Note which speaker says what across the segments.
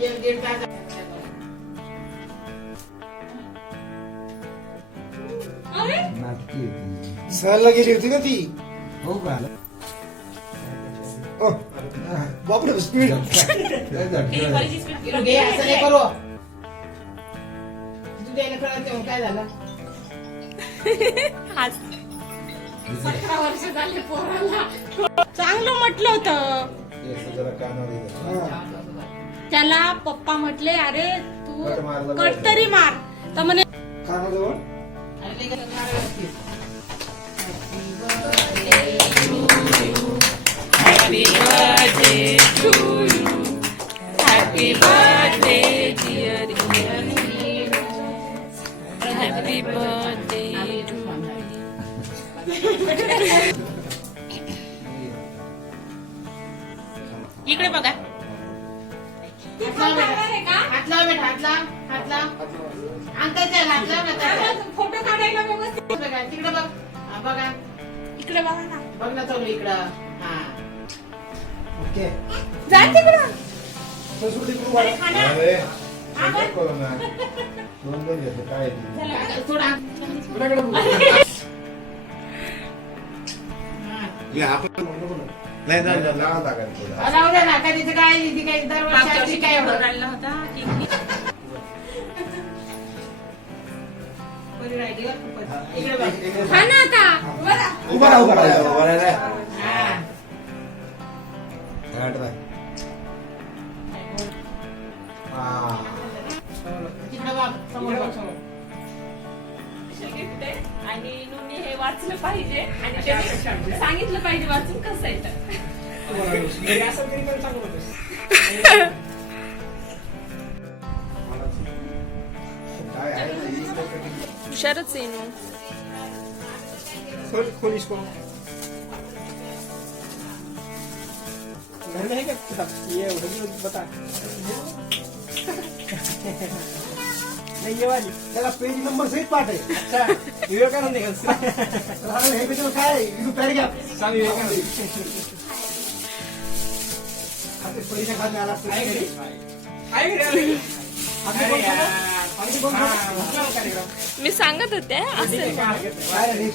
Speaker 1: एक दीड तास
Speaker 2: सहलला गेली होती ना ती.
Speaker 3: हो का?
Speaker 2: ओ, बापरे स्पीड
Speaker 3: काय झालं?
Speaker 1: किलो घे असं नाही करू. तू द्यायला कळत तेव्हा काय झालं?
Speaker 4: वर्ष झाले पोराला. चांगलं म्हटलं होतं. त्याला पप्पा म्हटले अरे तू
Speaker 3: कट.
Speaker 4: तरी मार. तर म्हणे
Speaker 2: कानाजवळ?
Speaker 1: आणि ते कसं
Speaker 4: इकडे बघा.
Speaker 1: हात लाव बेटा. हात लाव हात लाव हात लाव अंकल चल हात लाव ना त्याला.
Speaker 4: फोटो काढायला व्यवस्थित.
Speaker 1: बघा तिकडे बघ. हा, बघा.
Speaker 4: इकडे बघा ना.
Speaker 1: बघ ना चौघडी इकडं. हा.
Speaker 2: ओके.
Speaker 4: जा तिकडं?
Speaker 1: सोडा.
Speaker 2: बघू?
Speaker 3: नाही, नाही, नाही, लावा टाकायला थोडं.
Speaker 1: राहू दे ना कधीच काय ती काही दरवर्षी आली काय एवढं
Speaker 4: राहिला होता की
Speaker 1: बरी राहिली बरं खूपच. इकडे बघ
Speaker 4: खा ना आता बरं.
Speaker 2: उभा राहा उभा राहा
Speaker 3: उभा राहा, राहा.
Speaker 1: हा
Speaker 3: घाट राहा. हा.
Speaker 1: तिकडे बघ समोर बघ समोर
Speaker 5: आणि नुनी हे वाचलं पाहिजे आणि त्याने सांगितलं पाहिजे वाचून कसं आहे हुशारच आहे नू.
Speaker 2: खोल खोल इसको? घर में है क्या किताब ये होगी बता. नहीं ये वाली. त्याला पेज नंबर सहित पाठ आहे अच्छा विवेकानंद आहे का? राहुल, हे पेज काय आहे? इकडून पॅरेग्राफ स्वामी विवेकानंद। खाते परीक्षा खाते आला
Speaker 5: मी सांगत होते असं
Speaker 2: काय रे?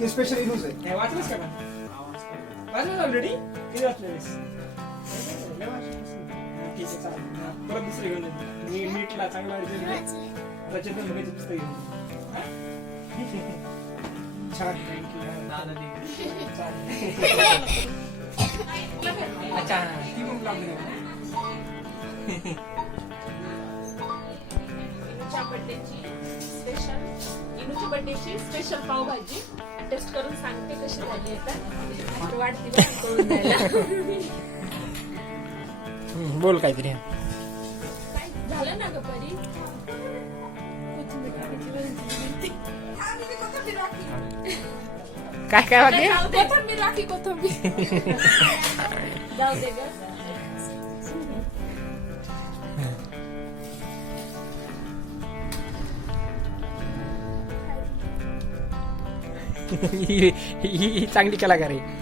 Speaker 2: ते स्पेशल इनूच आहे.
Speaker 6: वाचलंस का वाचलं ऑलरेडी किती वाचलेस ठीक आहे चालेल. परत दुसरं घेऊन येतो. मी नीटला चांगला रचना बघायचं पुस्तक घेऊन येतो. छान. थँक्यू दादा अच्छा ती पण लागली
Speaker 5: इनूच्या बर्थडेची स्पेशल इनूच्या बर्थडेची स्पेशल पावभाजी टेस्ट करून सांगते कशी झाली आहे तर वाढतील करून द्यायला
Speaker 6: बोल काहीतरी
Speaker 5: काय झालं ना ग परी.
Speaker 6: काय काय वाटते
Speaker 5: दे कोथिंबीर जाऊ दे ग
Speaker 6: ही ही- ही चांगली कलाकार आहे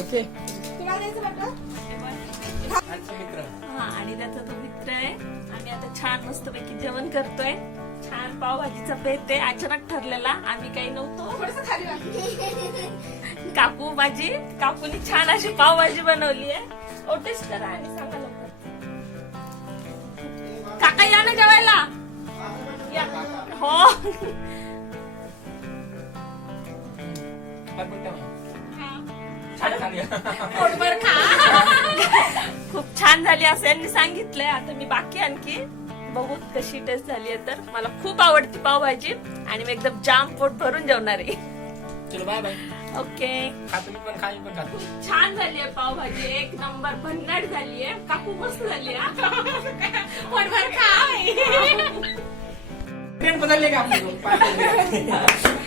Speaker 6: ओके
Speaker 5: हा आणि त्याचा तो मित्र आहे आम्ही आता छान मस्तपैकी जेवण करतोय छान पावभाजीचा बेत आहे अचानक ठरलेला. आम्ही काही नव्हतो. काकू भाजी काकूनी छान अशी पावभाजी बनवली आहे. ओ टेस्ट करा आणि सांगा लवकर. काका या ना जेवायला. हो. पोटभर खा. खूप छान झाली असं यांनी सांगितलंय. आता मी बाकी आणखी बघू कशी टेस्ट झाली आहे तर. मला खूप आवडती पावभाजी आणि मी एकदम जाम पोट भरून जेवणार. आहे
Speaker 6: चलो बाय बाय
Speaker 5: ओके.
Speaker 6: पण पण खातो
Speaker 5: छान झाली आहे पावभाजी. एक नंबर भन्नाट झाली आहे. काकू मस्त झाली आहे पोटभर
Speaker 6: ट्रेन बदलले का